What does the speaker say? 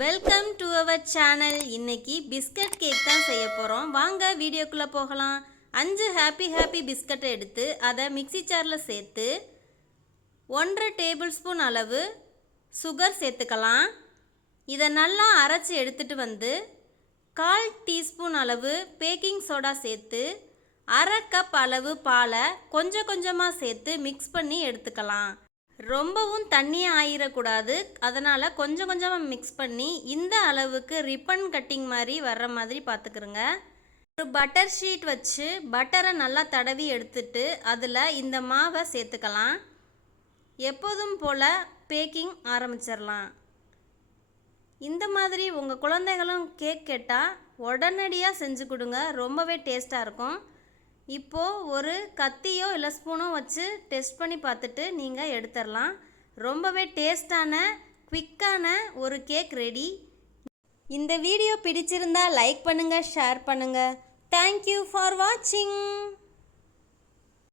Welcome to our channel. இன்னைக்கு biscuit cake தான் செய்ய போகிறோம். வாங்க வீடியோக்குள்ளே போகலாம். 5 ஹாப்பி பிஸ்கட்டை எடுத்து அதை மிக்ஸி ஜாரில் சேர்த்து 1.5 டேபிள் ஸ்பூன் அளவு சுகர் சேர்த்துக்கலாம். இதை நல்லா அரைச்சி எடுத்துகிட்டு வந்து 1/4 டீஸ்பூன் அளவு பேக்கிங் சோடா சேர்த்து 1/2 கப் அளவு பாலை கொஞ்சம் கொஞ்சமாக சேர்த்து மிக்ஸ் பண்ணி எடுத்துக்கலாம். ரொம்பவும் தண்ணியாக ஆயிடக்கூடாது, அதனால் கொஞ்சம் கொஞ்சமாக மிக்ஸ் பண்ணி இந்த அளவுக்கு ரிப்பன் கட்டிங் மாதிரி வர்ற மாதிரி பார்த்துக்கிறோங்க. ஒரு பட்டர் ஷீட் வச்சு பட்டரை நல்லா தடவி எடுத்துட்டு அதில் இந்த மாவை சேர்த்துக்கலாம். எப்போதும் போல் பேக்கிங் ஆரம்பிச்சிடலாம். இந்த மாதிரி உங்கள் குழந்தைகளும் கேக் கேட்டால் உடனடியாக செஞ்சு கொடுங்க, ரொம்பவே டேஸ்ட்டாக இருக்கும். இப்போது ஒரு கத்தியோ இல்லை ஸ்பூனோ வச்சு டெஸ்ட் பண்ணி பார்த்துட்டு நீங்கள் எடுத்துடலாம். ரொம்பவே டேஸ்டான குவிக்கான ஒரு கேக் ரெடி. இந்த வீடியோ பிடிச்சிருந்தா லைக் பண்ணுங்கள், ஷேர் பண்ணுங்கள். தேங்க்யூ ஃபார் வாட்சிங்.